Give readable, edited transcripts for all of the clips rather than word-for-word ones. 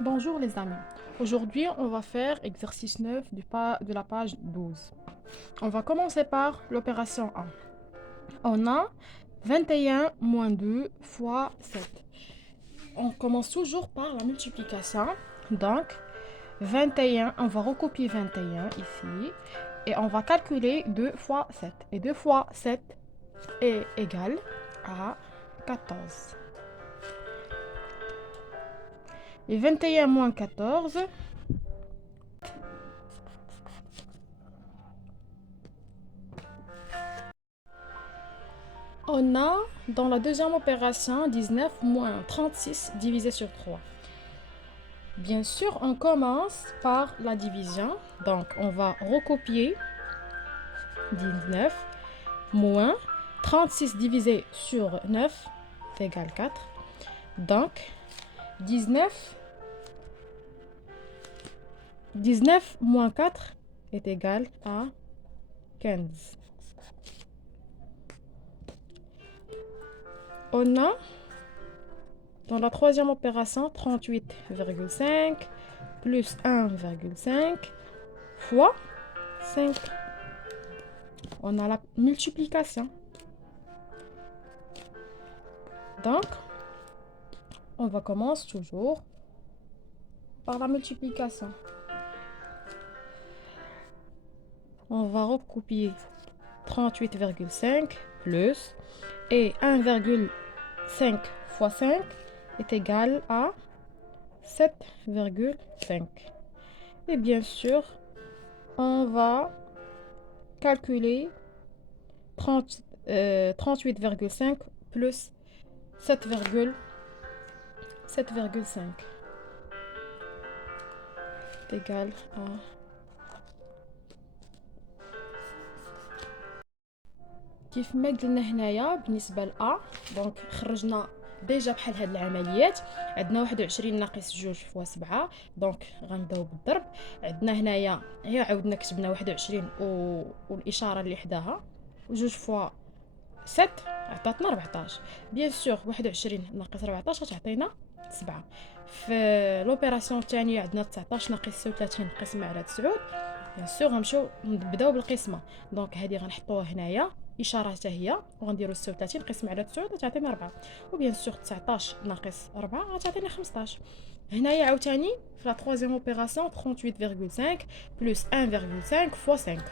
Bonjour les amis. Aujourd'hui, on va faire exercice 9 de la page 12. On va commencer par l'opération 1. On a 21 moins 2 fois 7. On commence toujours par la multiplication. Donc, 21, on va recopier 21 ici. Et on va calculer 2 fois 7. Et 2 fois 7 est égal à 14. Et 21 moins 14, on a dans la deuxième opération 19 moins 36 divisé sur 3. Bien sûr, on commence par la division. Donc, on va recopier 19 moins 36 divisé sur 9 est égal à 4. Donc, 19, 19 moins 4 est égal à 15. On a dans la troisième opération 38,5 plus 1,5 fois 5. On a la multiplication. Donc, on va commencer toujours par la multiplication. On va recopier 38,5 plus et 1,5 fois 5 est égal à 7,5. Et bien sûr, on va calculer 38,5 plus 7,5 est égal à كيف ما قلنا هنايا بالنسبه ل A. دونك خرجنا ديجا بحال هاد العمليات. عندنا 21 ناقص 2 فوا 7. دونك غنبداو بالضرب. عندنا هنايا هي عاودنا كتبنا 21 والاشاره اللي حداها 2 فوا 7 عطاتنا 14. بيان سور 21 ناقص 14 غتعطينا 7. في لوبيراسيون الثانيه عندنا 19 ناقص 36 نقسم على 9. بيان سور غنمشيو نبداو بالقسمه. دونك هذه غنحطوها هنايا اشاره حتى هي وغنديروا 36 نقسم على 9 غتعطينا 4. وبيان سور 19 ناقص 4 غتعطينا 15. هنايا عاوتاني في لا ترويزيام اوبيراسيون 38,5 بلس 1,5 فوا 5.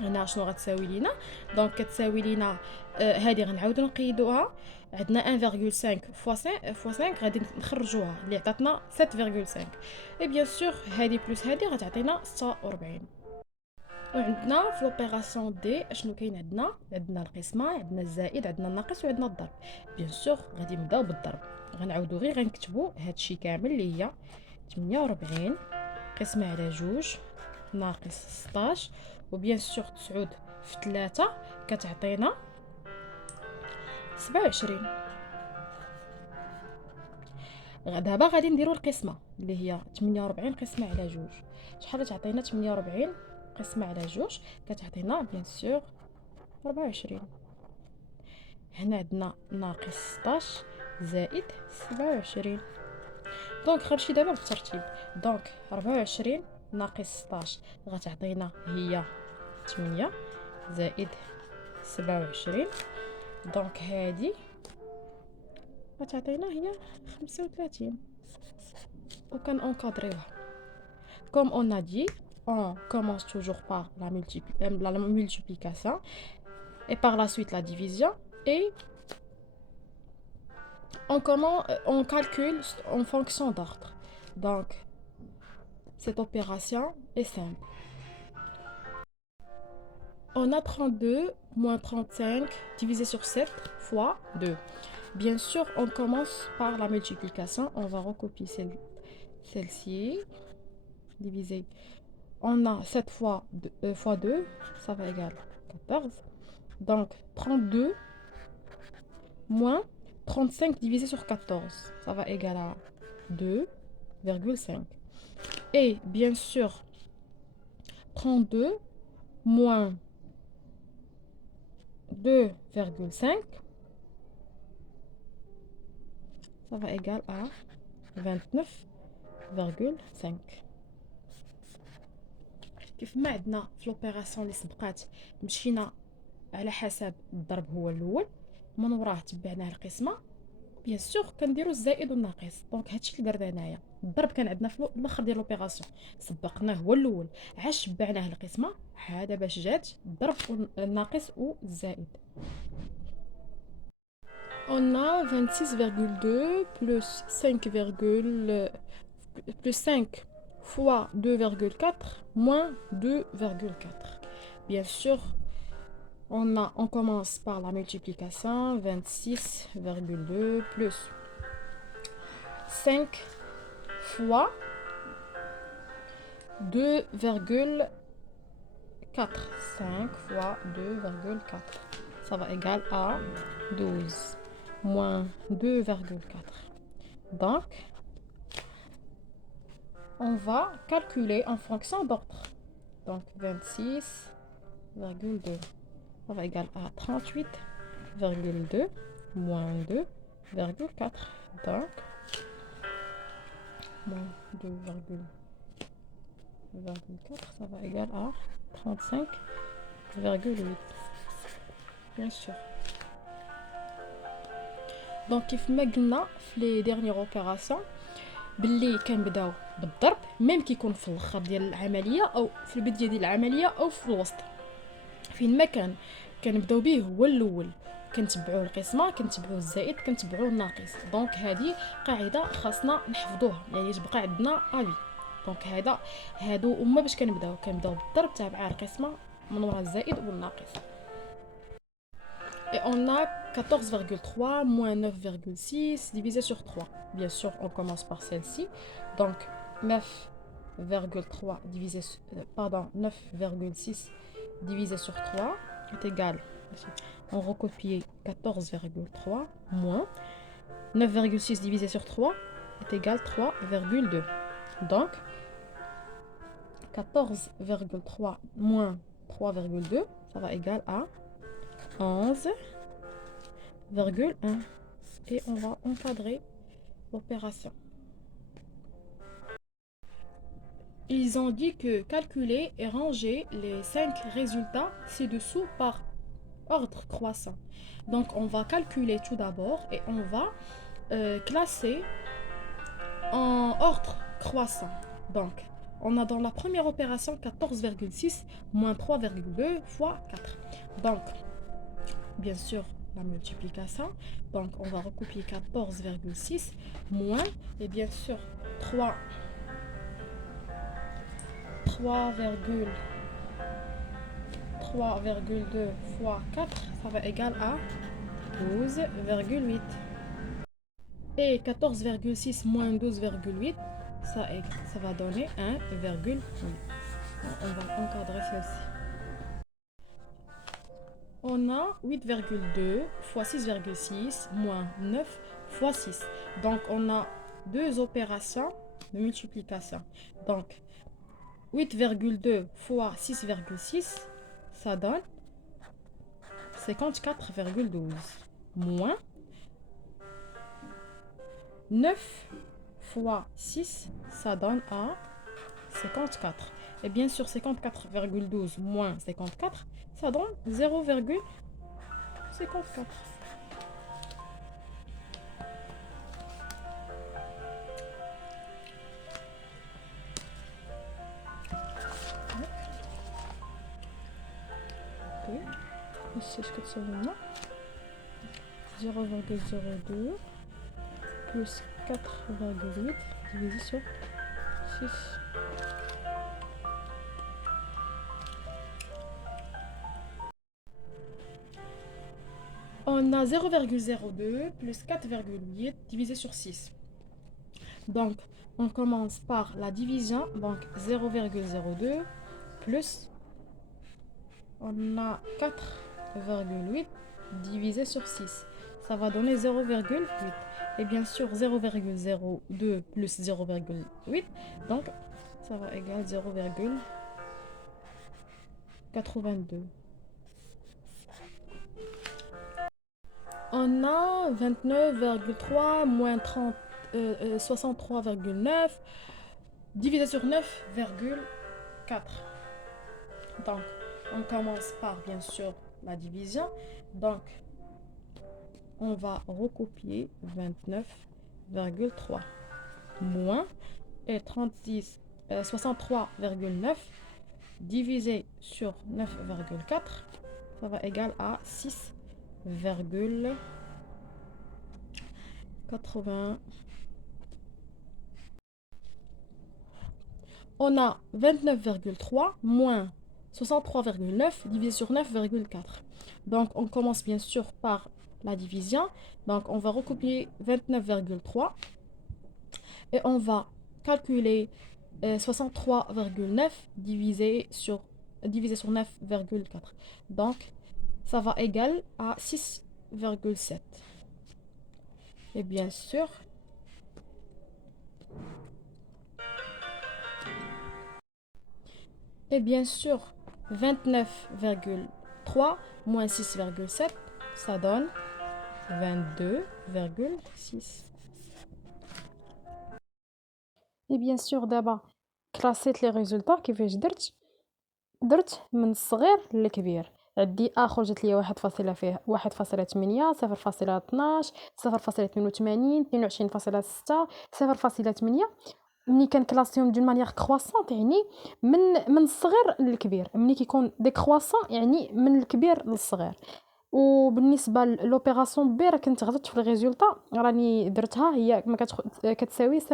هنا شنو غتساوي لينا؟ دونك كتساوي لينا هذه غنعاودو نقيدوها. عندنا 1,5 فوا 5 غادي نخرجوها اللي عطاتنا 7,5. اي بيان سور هذه بلس هذه غتعطينا 46. وعندنا في لوبيراسيون دي اشنو كاين؟ عندنا القسمه، عندنا الزائد، عندنا الناقص وعندنا الضرب. بيان سور غادي نبداو بالضرب. غنعاودو غير غنكتبو هادشي كامل اللي هي 48 قسمه على 2 ناقص 16. وبيان سور 9 في 3 كتعطينا 27. دابا غادي نديرو القسمه اللي هي 48 قسمه على 2. شحال تعطينا 48 قسمه على 2؟ كتعطينا بيان سور 24. هنا عندنا ناقص 16 زائد 27. دونك غنمشي دابا بالترتيب. دونك 24 ناقص 16 غتعطينا هي 8 زائد 27. دونك هادي غتعطينا هي 35. وكان اونكادريوها. Comme on a dit, on commence toujours par la multiplication et par la suite la division et on calcule en fonction d'ordre. Donc, cette opération est simple. On a 32 moins 35 divisé sur 7 fois 2. Bien sûr, on commence par la multiplication. On va recopier celle-ci. Diviser. On a 7 fois 2, ça va égal 14. Donc, 32 moins 35 divisé sur 14, ça va égal à 2,5. Et bien sûr, 32 moins 2,5, ça va égal à 29 كيف ما عندنا في لوبيراسيون اللي سبقات مشينا على حسب الضرب هو الاول، من وراه تبعناه القسمه، بيان سور كنديروا الزائد والناقص. دونك هادشي اللي درنا هنايا. الضرب كان عندنا في الاخر ديال لوبيراسيون، سبقناه هو الاول، عاش تبعناه القسمه، هذا باش جات الضرب والناقص والزائد. On a 26,2 plus 5, plus 5 fois 2,4 moins 2,4. Bien sûr, on commence par la multiplication. 26,2 plus 5 fois 2,4. 5 fois 2,4. Ça va égal à 12 moins 2,4. Donc, on va calculer en fonction d'ordre. Donc, 26,2. Ça va égal à 38,2 moins 2,4. Donc, moins 2,4, ça va égal à 35,8. Bien sûr. Donc, كيف ما قلنا في les dernières opérations باللي كنبداو بالضرب ميم كيكون في الاخر ديال العمليه او في البدايه ديال العمليه او في الوسط، فين ما كان كنبداو به هو الاول، كنتبعوا القسمه، كنتبعوا الزائد، كنتبعوا الناقص. دونك هذه قاعده خاصنا نحفظوها، يعني تبقى عندنا افي. دونك هادو هما باش كنبداو بالضرب تابع القسمه من وراء الزائد والناقص. Et on a 14,3 moins 9,6 divisé sur 3. Bien sûr, on commence par celle-ci. Donc, 9,3 divisé, pardon, 9,6 divisé sur 3 est égal. On recopie 14,3 moins 9,6 divisé sur 3 est égal 3,2. Donc, 14,3 moins 3,2, ça va égal à 11,1. Et on va encadrer l'opération. Ils ont dit que calculer et ranger les 5 résultats ci-dessous par ordre croissant. Donc on va calculer tout d'abord et on va classer en ordre croissant. Donc on a dans la première opération 14,6 moins 3,2 fois 4. Donc bien sûr la multiplication. Donc on va recopier 14,6 moins, et bien sûr 3,2 fois 4, ça va égal à 12,8. Et 14,6 moins 12,8, ça va donner 1,8. On va encadrer ceci. On a 8,2 fois 6,6 moins 9 fois 6. Donc, on a deux opérations de multiplication. Donc, 8,2 fois 6,6, ça donne 54,12. Moins 9 fois 6, ça donne à 54. Et bien sûr, 54,12 moins 54, ça donne 0,54. Ici, ce que tu veux, 0,02 plus 4,8 divisé sur 6. On a 0,02 plus 4,8 divisé sur 6. Donc, on commence par la division. Donc, 0,02 plus, on a 4,8 divisé sur 6. Ça va donner 0,8. Et bien sûr, 0,02 plus 0,8. Donc, ça va égaler 0,82. On a 29,3 moins 63,9 divisé sur 9,4. Donc, on commence par, bien sûr, la division. Donc, on va recopier 29,3 moins et 63,9 divisé sur 9,4, ça va égal à 6,80. On a 29,3 moins 63,9 divisé sur 9,4. Donc, on commence bien sûr par la division. Donc, on va recopier 29,3 et on va calculer 63,9 divisé sur 9,4. Donc, ça va égal à 6,7. Et bien sûr, Et bien sûr, 29,3 moins 6,7, ça donne 22,6. Et bien sûr, d'abord, كلاسيت لي ريزولطا كيفاش درت من الصغير للكبير. عندي خرجت لي 1 فيه 1,8 0,12 0,82 22,6 0,8. ملي كنكلاسيهم دون مانيير كرواسونت يعني من الصغير للكبير. ملي كيكون دي كرواسون يعني من الكبير للصغير. وبالنسبه لوبيراسيون بي راه كنت غلطت في الريزولطا راني درتها هي ما كتساوي 0,12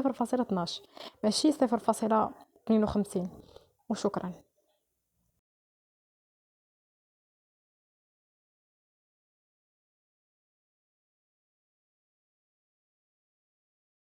ماشي 0,52. وشكرا.